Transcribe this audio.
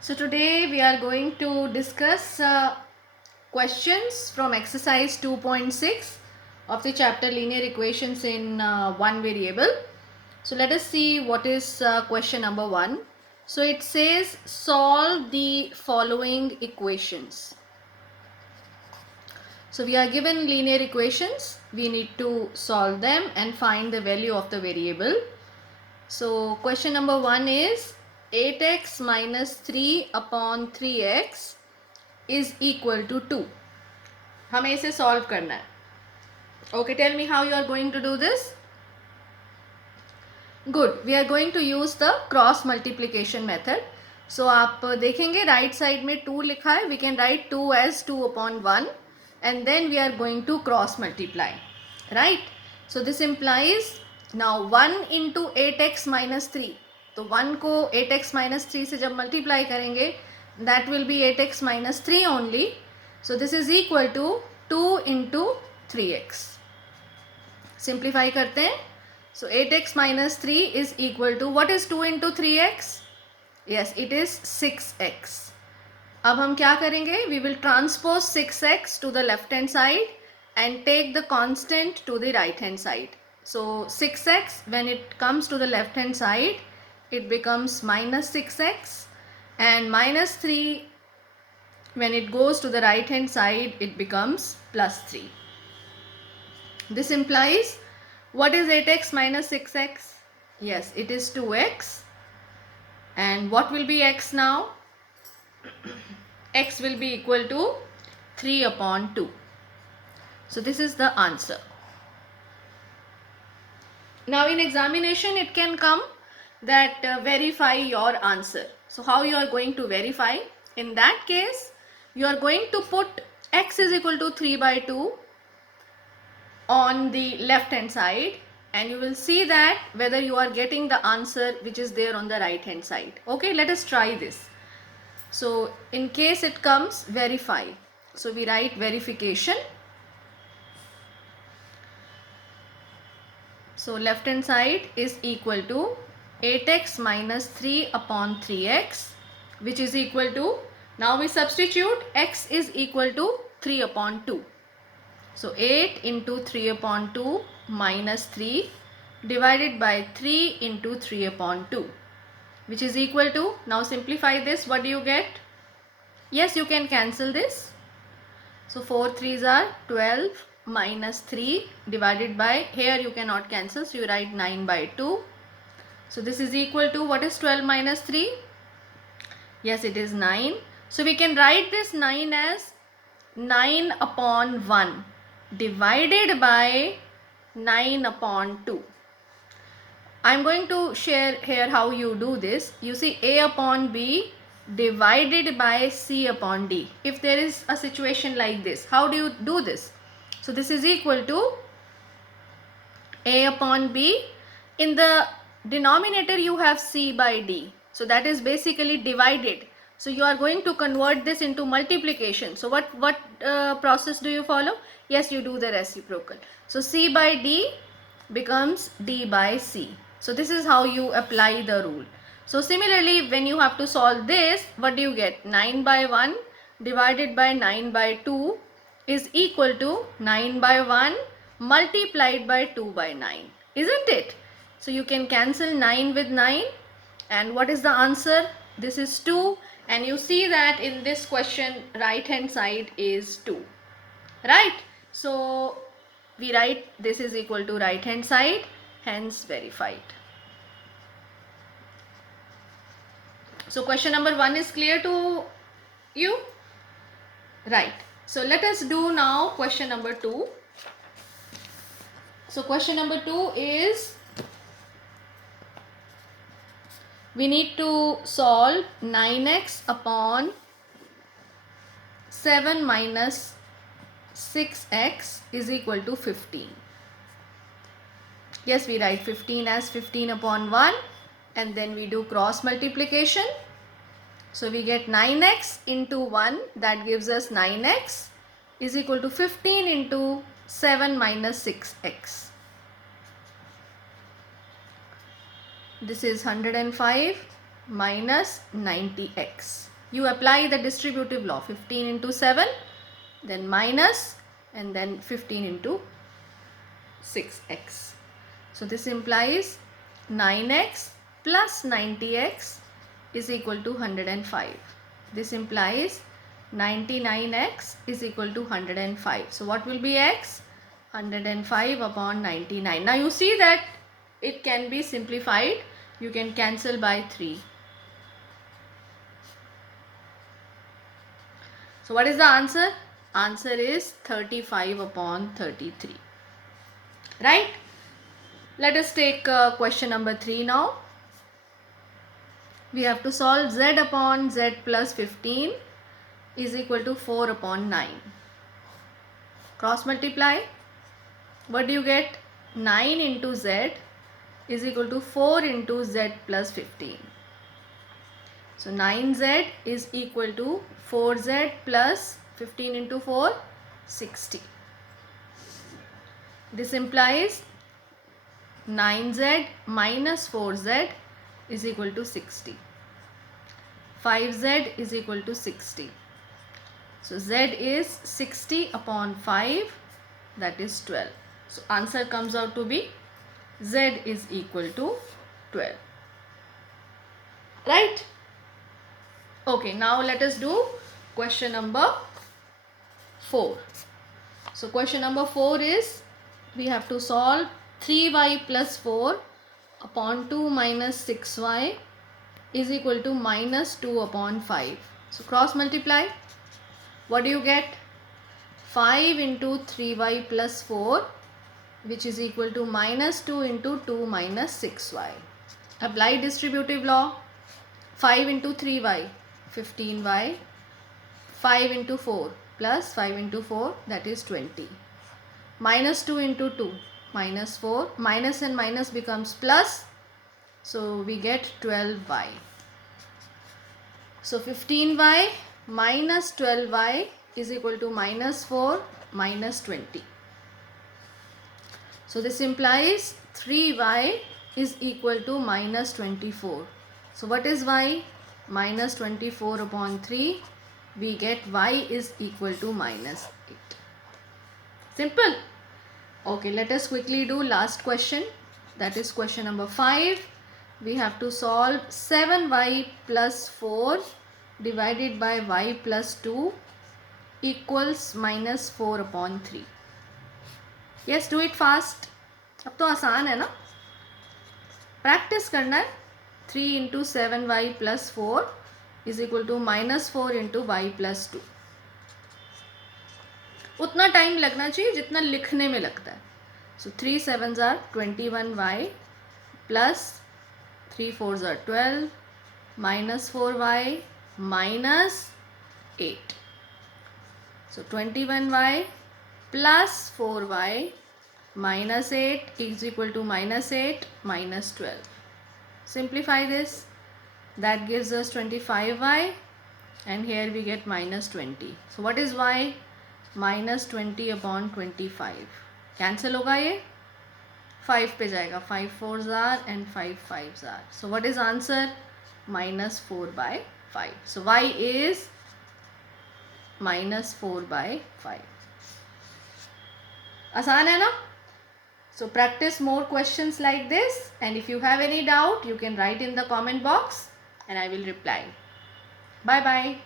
So today we are going to discuss questions from exercise 2.6 of the chapter linear equations in one variable. So let us see what is question number 1. So it says solve the following equations. So we are given linear equations. We need to solve them and find the value of the variable. So question number 1 is 8x minus 3 upon 3x is equal to 2. हमें इसे solve करना है. Okay, tell me how you are going to do this. Good, we are going to use the cross multiplication method. So आप देखेंगे right side में 2 लिखा है. We can write 2 as 2 upon 1 and then we are going to cross multiply. Right? So this implies now 1 into 8x minus 3. तो 1 को 8x minus 3 से जब multiply करेंगे that will be 8x minus 3 only. So this is equal to 2 into 3x. Simplify करते हैं. So 8x minus 3 is equal to, what is 2 into 3x? Yes, it is 6x. अब हम क्या करेंगे? We will transpose 6x to the left hand side and take the constant to the right hand side. So 6x, when it comes to the left hand side, it becomes minus 6x, and minus 3, when it goes to the right hand side, it becomes plus 3. This implies, what is 8x minus 6x? Yes, it is 2x. And what will be x now? X will be equal to 3 upon 2. So this is the answer. Now in examination it can come that verify your answer. So how you are going to verify? In that case, you are going to put x is equal to 3 by 2 on the left hand side, and you will see that whether you are getting the answer which is there on the right hand side. Okay, let us try this. So in case it comes verify, so we write verification. So left hand side is equal to 8x minus 3 upon 3x, which is equal to, now we substitute x is equal to 3 upon 2. So 8 into 3 upon 2 minus 3 divided by 3 into 3 upon 2, which is equal to, now simplify this, what do you get? Yes, you can cancel this. So 4 3s are 12 minus 3 divided by, here you cannot cancel, so you write 9 by 2. So this is equal to, what is 12 minus 3? Yes, it is 9. So we can write this 9 as 9 upon 1 divided by 9 upon 2. I am going to share here how you do this. You see, a upon b divided by c upon d. If there is a situation like this, how do you do this? So this is equal to a upon b. In the denominator you have c by d. So that is basically divided. So you are going to convert this into multiplication. So what process do you follow? Yes, you do the reciprocal. So c by d becomes d by c. So this is how you apply the rule. So similarly, when you have to solve this, what do you get? 9 by 1 divided by 9 by 2 is equal to 9 by 1 multiplied by 2 by 9. Isn't it? So you can cancel 9 with 9. And what is the answer? This is 2. And you see that in this question, right hand side is 2. Right? So we write this is equal to right hand side, hence verified. So question number 1 is clear to you? Right. So let us do now question number 2. So question number 2 is, we need to solve 9x upon 7 minus 6x is equal to 15. Yes, we write 15 as 15 upon 1 and then we do cross multiplication. So we get 9x into 1, that gives us 9x is equal to 15 into 7 minus 6x. This is 105 minus 90x. You apply the distributive law, 15 into 7, then minus, and then 15 into 6x. So this implies 9x plus 90x is equal to 105. This implies 99x is equal to 105. So what will be x? 105 upon 99. Now you see that it can be simplified. You can cancel by 3. So what is the answer? Answer is 35 upon 33. Right? Let us take question number 3 now. We have to solve z upon z plus 15 is equal to 4 upon 9. Cross multiply. What do you get? 9 into z is equal to 4 into z plus 15. So 9z is equal to 4z plus 15 into 4, 60. This implies 9z minus 4z is equal to 60. 5z is equal to 60. So z is 60 upon 5, that is 12. So answer comes out to be z is equal to 12. Right? Okay, now let us do question number 4. So question number 4 is, we have to solve 3y plus 4 upon 2 minus 6y is equal to minus 2 upon 5. So cross multiply. What do you get? 5 into 3y plus 4, which is equal to minus 2 into 2 minus 6y. Apply distributive law. 5 into 3y, 15y. 5 into 4 plus 5 into 4, that is 20. Minus 2 into 2, minus 4. Minus and minus becomes plus. So we get 12y. So 15y minus 12y is equal to minus 4 minus 20. So this implies 3y is equal to minus 24. So what is y? Minus 24 upon 3. We get y is equal to minus 8. Simple. Okay, let us quickly do last question. That is question number 5. We have to solve 7y plus 4 divided by y plus 2 equals minus 4 upon 3. Yes, do it fast. अब तो आसान है ना. Practice करना है. 3 into 7y plus 4 is equal to minus 4 into y plus 2. उतना time लगना चाहिए जितना लिखने में लगता है. So 3 7s are 21y plus 3 4s are 12 minus 4y minus 8. So 21y plus 4y minus 8 is equal to minus 8 minus 12. Simplify this. That gives us 25y, and here we get minus 20. So what is y? Minus 20 upon 25. Cancel होगा ये. 5 पे जाएगा. 5 4s are and 5 5s are. So what is answer? Minus 4 by 5. So y is minus 4 by 5. आसान है ना? So practice more questions like this, and if you have any doubt, you can write in the comment box and I will reply. Bye bye.